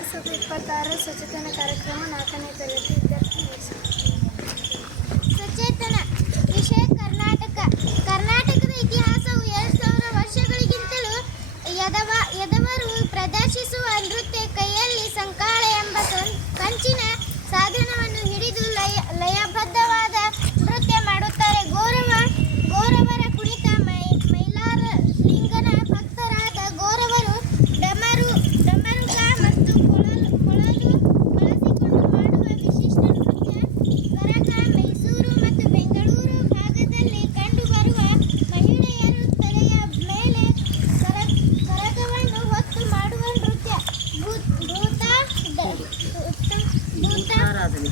2026 ಸಚೇತನ ಕಾರ್ಯಕ್ರಮ 4ನೇ ತರಗತಿ ವಿದ್ಯಾರ್ಥಿ. ಸಚೇತನ ವಿಷಯ ಕರ್ನಾಟಕದ ಇತಿಹಾಸವು 2000 ವರ್ಷಗಳಿಗಿಂತಲೂ ಯದವರು ಪ್ರದರ್ಶಿಸುವ ನೃತ್ಯ ಕೈಯಲ್ಲಿ ಸಂಕಾಳೆ ಎಂಬ ಕಂಚಿನ ಸಾಧನವನ್ನು ಹಿಡಿದು ಲಯಬದ್ಧವಾದ ನೃತ್ಯ ಮಾಡುತ್ತಾರೆ. ಗೌರವರ ಕುಣಿತ ಮೈಲಾರ ಲಿಂಗನ ಭಕ್ತರಾದ ಗೌರವರು ಡಮರುಗ ಮತ್ತು ಕೊಳಲು ಬಳಸಿಕೊಂಡು ಮಾಡುವ ವಿಶಿಷ್ಟ ನೃತ್ಯ ಕರಗ. ಮೈಸೂರು ಮತ್ತು ಬೆಂಗಳೂರು ಭಾಗದಲ್ಲಿ ಕಂಡುಬರುವ ಮಹಿಳೆಯರು ತಲೆಯ ಮೇಲೆ ಕರಗವನ್ನು ಹೊತ್ತು ಮಾಡುವ ನೃತ್ಯ ಭೂತಾರಾಧನೆ,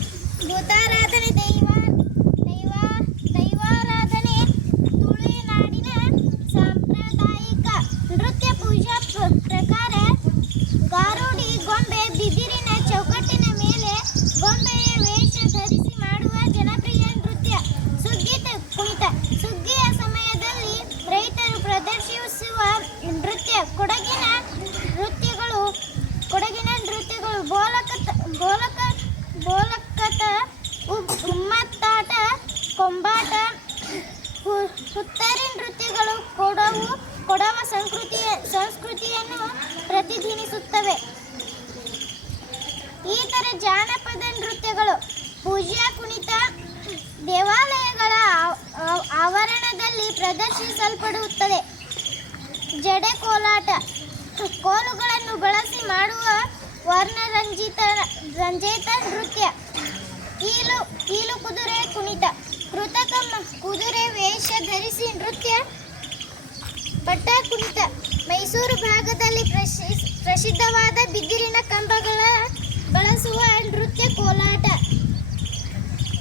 ದೈವಾರಾಧನೆ ತುಳುನಾಡಿನ ಸಾಂಪ್ರದಾಯಿಕ ನೃತ್ಯ. ಪೂಜಾ ಪ್ರಕಾರ ಗಾರುಡಿ ಗೊಂಬೆ, ಬಿದಿರಿನ ಚೌಕಟ್ಟಿನ ಮೇಲೆ ಗೊಂಬೆಯ ವೇಷ ಧರಿಸಿ ಮಾಡುವ ಜನಪ್ರಿಯ ನೃತ್ಯ. ಕುಣಿತ ಸುಗ್ಗಿಯ ಸಮಯದಲ್ಲಿ ರೈತರು ಪ್ರದರ್ಶಿಸುವ ನೃತ್ಯ. ಕೊಡಗಿನ ನೃತ್ಯಗಳು ಬೋಲಕತ, ಉಮ್ಮತ್ತಾಟ, ಕೊಂಬಾಟ, ಹುತ್ತರಿ ನೃತ್ಯಗಳು ಕೊಡವ ಸಂಸ್ಕೃತಿಯನ್ನು ಪ್ರತಿನಿಧಿಸುತ್ತವೆ. ಇತರ ಜಾನಪದ ನೃತ್ಯಗಳು ಪೂಜಾ ಕುಣಿತ ದೇವಾಲಯಗಳ ಆವರಣದಲ್ಲಿ ಪ್ರದರ್ಶಿಸಲ್ಪಡುತ್ತದೆ. ಜಡೆ ಕೋಲಾಟ ಕೋಲುಗಳನ್ನು ಬಳಸಿ ಮಾಡುವ ವರ್ಣರಂಜಿತ ನೃತ್ಯ. ಕೀಲು ಕುದುರೆ ಕುಣಿತ ಕೃತಕ ಕುದುರೆ ವೇಷ ಧರಿಸಿ ನೃತ್ಯ. ಪಟ್ಟ ಕುಣಿತ ಮೈಸೂರು ಭಾಗದಲ್ಲಿ ಪ್ರಸಿದ್ಧವಾದ ಬಿದಿರಿನ ಕಂಬಗಳ ಬಳಸುವ ನೃತ್ಯ. ಕೋಲಾಟ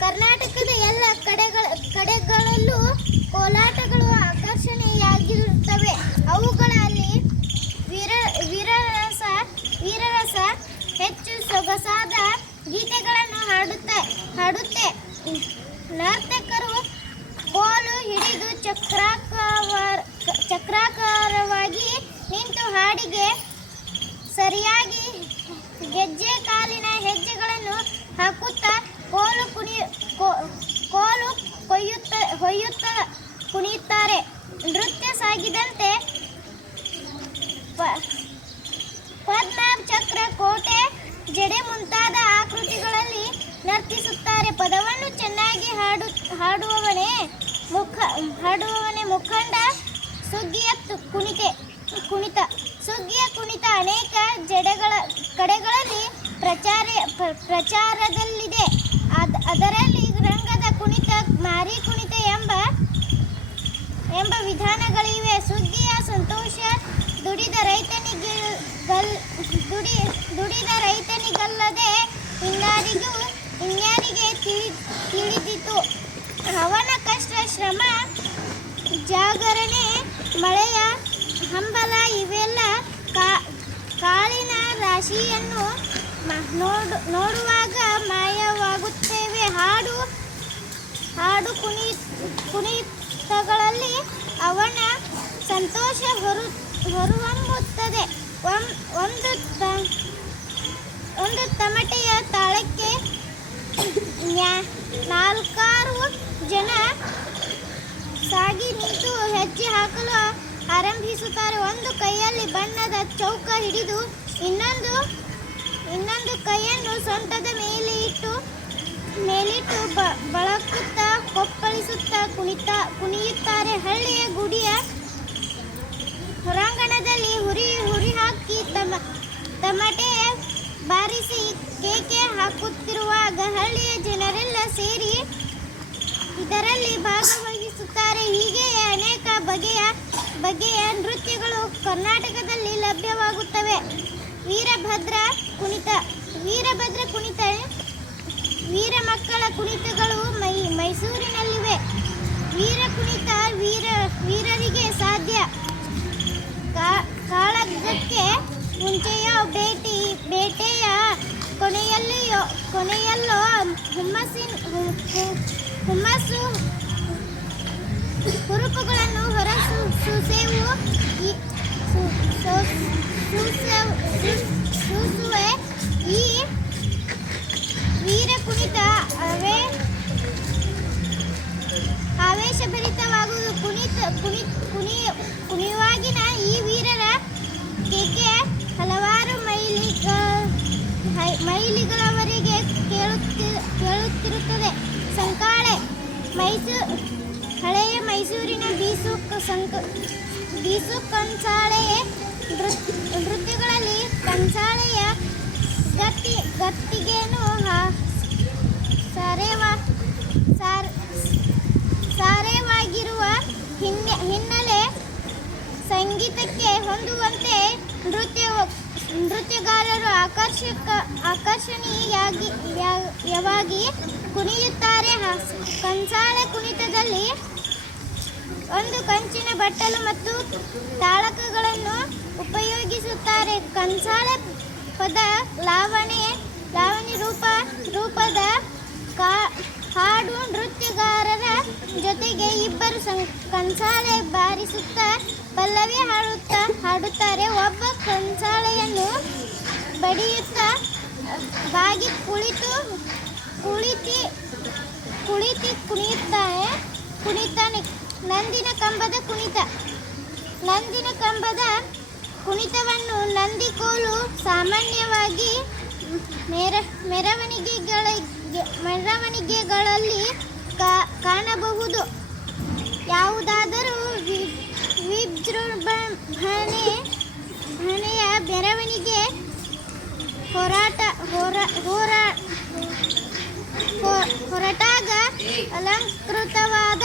ಕರ್ನಾಟಕದ ಎಲ್ಲ ಕಡೆಗಳಲ್ಲೂ ಕೋಲಾಟಗಳು ಆಕರ್ಷಣೀಯಾಗಿರುತ್ತವೆ. ಅವುಗಳಲ್ಲಿ ವೀರರಸ ಹೆಚ್ಚು ಸೊಗಸಾದ ಗೀತೆಗಳನ್ನು ಹಾಡುತ್ತೆ. ನರ್ತಕರು ಕೋಲು ಹಿಡಿದು ಚಕ್ರಾಕಾರವಾಗಿ ನಿಂತು ಹಾಡಿಗೆ ಸರಿಯಾಗಿ ಕಾಲಿನ ಹೆಜ್ಜೆಗಳನ್ನು ಹಾಕುತ್ತಾ ಕೋಲು ಕುಣಿಯುತ್ತಾರೆ. ನೃತ್ಯ ಸಾಗಿದಂತೆ ಪದ್ಮ, ಚಕ್ರ, ಕೋಟೆ, ಜಡೆ ಮುಂತಾದ ಆಕೃತಿಗಳಲ್ಲಿ ನರ್ತಿಸುತ್ತಾರೆ. ಪದವನ್ನು ಚೆನ್ನಾಗಿ ಹಾಡುವವನೇ ಮುಖಂಡ. ಸುಗ್ಗಿಯ ಕುಣಿತ ಸುಗ್ಗಿಯ ಕುಣಿತ ಅನೇಕ ಕಡೆಗಳಲ್ಲಿ ಪ್ರಚಾರದಲ್ಲಿದೆ. ಅದರಲ್ಲಿ ರಂಗದ ಕುಣಿತ, ಮಾರಿ ಕುಣಿತ ಎಂಬ ವಿಧಾನಗಳಿವೆ. ಸುಗ್ಗಿಯ ಸಂತೋಷ ದುಡಿದ ರೈತನಿಗಲ್ಲದೆ ಇನ್ಯಾರಿಗೆ ತಿಳಿದಿತು. ಅವನ ಕಷ್ಟ, ಶ್ರಮ, ಜಾಗರಣೆ, ಮಳೆಯ ಹಂಬಲ ಇವೆಲ್ಲ ಕಾಳಿನ ರಾಶಿಯನ್ನು ನೋಡುವಾಗ ಮಾಯವಾಗುತ್ತವೆ. ಹಾಡು ಕುಣಿತಗಳಲ್ಲಿ ಅವನ ಸಂತೋಷ ಹೊರಹೊಮ್ಮುತ್ತದೆ. ಒಂದು ತಮಟೆಯ ತಾಳಕ್ಕೆ 4 ಜನ ಸಾಗಿ ನಿಂತು ಹೆಜ್ಜೆ ಹಾಕಲು ಆರಂಭಿಸುತ್ತಾರೆ. ಒಂದು ಕೈಯಲ್ಲಿ ಬಣ್ಣದ ಚೌಕ ಹಿಡಿದು ಇನ್ನೊಂದು ಕೈಯನ್ನು ಸೊಂಟದ ಮೇಲಿಟ್ಟು ಬಳಕುತ್ತಾ ಕೊಪ್ಪಳಿಸುತ್ತಾ ಕುಣಿಯುತ್ತಾರೆ. ಹಳ್ಳಿಯ ಗುಡಿಯ ಹೊರಾಂಗಣದಲ್ಲಿ ಹುರಿ ಹಾಕಿ ತಮಟೆ ಬಾರಿಸಿ ಕೇಕೆ ಹಾಕುತ್ತಿರುವಾಗ ಹಳ್ಳಿಯ ಜನರೆಲ್ಲ ಸೇರಿ ಇದರಲ್ಲಿ ಭಾಗವಹಿಸುತ್ತಾರೆ. ಹೀಗೆ ಅನೇಕ ಬಗೆಯ ನೃತ್ಯಗಳು ಕರ್ನಾಟಕದಲ್ಲಿ ಲಭ್ಯವಾಗುತ್ತವೆ. ವೀರಭದ್ರ ಕುಣಿತ ವೀರ ಮಕ್ಕಳ ಕುಣಿತಗಳು ಮೈಸೂರಿನಲ್ಲಿವೆ. ವೀರ ಕುಣಿತ ವೀರರಿಗೆ ಸಾಧ್ಯ. ಕಾಳಗಕ್ಕೆ ಮುಂಚೆಯೋ ಬೇಟೆಯ ಕೊನೆಯಲ್ಲೋ ಹುಮ್ಮಸ್ಸು ಹುರುಪುಗಳನ್ನು ಹೊರಸೂಸುವೆ ಮೈಲಿಗಳವರೆಗೆ ಕೇಳುತ್ತಿರುತ್ತದೆ. ಸಂಕಾಳೆ ಹಳೆಯ ಮೈಸೂರಿನ ಬೀಸು ಕಂಸಾಳೆ ನೃತ್ಯಗಳಲ್ಲಿ ಕಂಸಾಳೆಯ ಗತ್ತಿಗೇನು ಸಾರೆವಾಗಿರುವ ಹಿನ್ನೆಲೆ ಸಂಗೀತಕ್ಕೆ ಹೊಂದುವಂತೆ ನೃತ್ಯಗಾರರು ಆಕರ್ಷಣೀಯವಾಗಿ ಕುಣಿಯುತ್ತಾರೆ. ಕಂಸಾಳೆ ಕುಣಿತದಲ್ಲಿ ಒಂದು ಕಂಚಿನ ಬಟ್ಟಲು ಮತ್ತು ತಾಳಕಗಳನ್ನು ಉಪಯೋಗಿಸುತ್ತಾರೆ. ಕಂಸಾಳೆ ಪದ ಲಾವಣಿ ರೂಪದ ಹಾಡು ನೃತ್ಯಗಾರರ ಜೊತೆಗೆ ಇಬ್ಬರು ಕಂಸಾಳೆ ಬಾರಿಸುತ್ತಾ ಪಲ್ಲವಿ ಹಾಡುತ್ತಾರೆ. ಒಬ್ಬ ಕಂಸಾಳೆಯನ್ನು ಬಡಿಯುತ್ತಾ ಬಾಗಿ ಕುಣಿತಾನೆ. ನಂದಿನ ಕಂಬದ ಕುಣಿತವನ್ನು ನಂದಿಕೋಲು ಸಾಮಾನ್ಯವಾಗಿ ಮೆರವಣಿಗೆಗಳಲ್ಲಿ ಕಾಣಬಹುದು. ಯಾವುದಾದರೂ ವಿಜೃಂಭಣೆಯ ಮೆರವಣಿಗೆ ಹೊರಟಾಗ ಅಲಂಕೃತವಾದ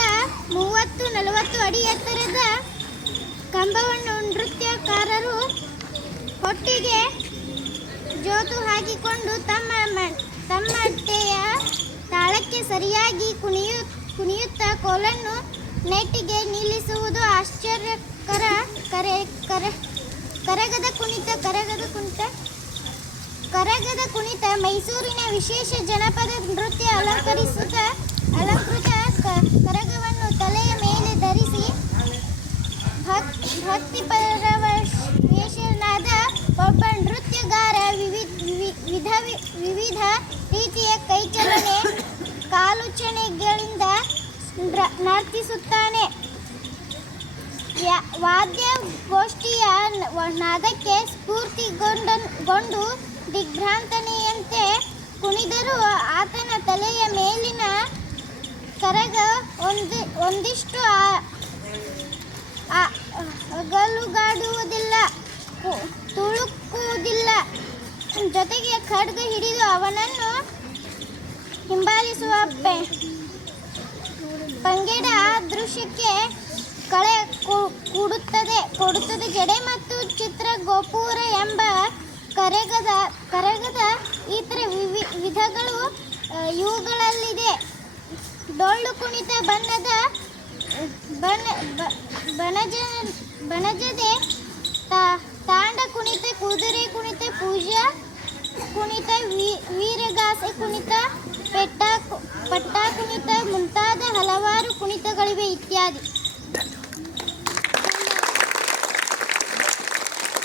30-40 ಅಡಿ ಎತ್ತರದ ಕಂಬವನ್ನು ನೃತ್ಯಕಾರರು ಹೊಟ್ಟಿಗೆ ಜೋತು ಹಾಕಿಕೊಂಡು ತಮ್ಮಟ್ಟೆಯ ತಾಳಕ್ಕೆ ಸರಿಯಾಗಿ ಕುಣಿಯುತ್ತಾ ಕೋಲನ್ನು ನೆಟ್ಟಿಗೆ ನಿಲ್ಲಿಸುವುದು ಆಶ್ಚರ್ಯಕರ. ಕರಗದ ಕುಣಿತ ಮೈಸೂರಿನ ವಿಶೇಷ ಜನಪದ ನೃತ್ಯ. ಅಲಂಕೃತ ಕರಗವನ್ನು ತಲೆಯ ಮೇಲೆ ಧರಿಸಿ ಭಕ್ತಿಪರವಶನಾದ ಒಬ್ಬ ನೃತ್ಯಗಾರ ವಿವಿಧ ರೀತಿಯ ಕೈಚಲನೆ ಕಾಲುಚಲನೆಗಳಿಂದ ನರ್ತಿಸುತ್ತಾನೆ. ವಾದ್ಯಗೋಷ್ಠಿಯ ನಾದಕ್ಕೆ ಸ್ಫೂರ್ತಿಗೊಂಡು ದಿಗ್ಭ್ರಾಂತನೆಯಂತೆ ಕುಣಿದರೂ ಆತನ ತಲೆಯ ಮೇಲಿನ ಕರಗ ಒಂದಿಷ್ಟು ಅಗಲುಗಾಡುವುದಿಲ್ಲ, ತುಳುಕುವುದಿಲ್ಲ. ಜೊತೆಗೆ ಖಡ್ಗ ಹಿಡಿದು ಅವನನ್ನು ಹಿಂಬಾಲಿಸುವ ಪಂಗೆಡ ಆ ದೃಶ್ಯಕ್ಕೆ ಕಳೆ ಕೊಡುತ್ತದೆ. ಜಡೆ ಮತ್ತು ಚಿತ್ರಗೋಪುರ ಎಂಬ ಕರಗದ ಇತರ ವಿಧಗಳು ಇವುಗಳಲ್ಲಿದೆ. ಡೊಳ್ಳು ಕುಣಿತ, ಬಣಜದೆ, ತಾಂಡ ಕುಣಿತ, ಕುದುರೆ ಕುಣಿತ, ಪೂಜಾ ಕುಣಿತ, ವೀರಗಾಸೆ ಕುಣಿತ, ಪಟ್ಟ ಕುಣಿತ ಮುಂತಾದ ಹಲವಾರು ಕುಣಿತಗಳಿವೆ ಇತ್ಯಾದಿ.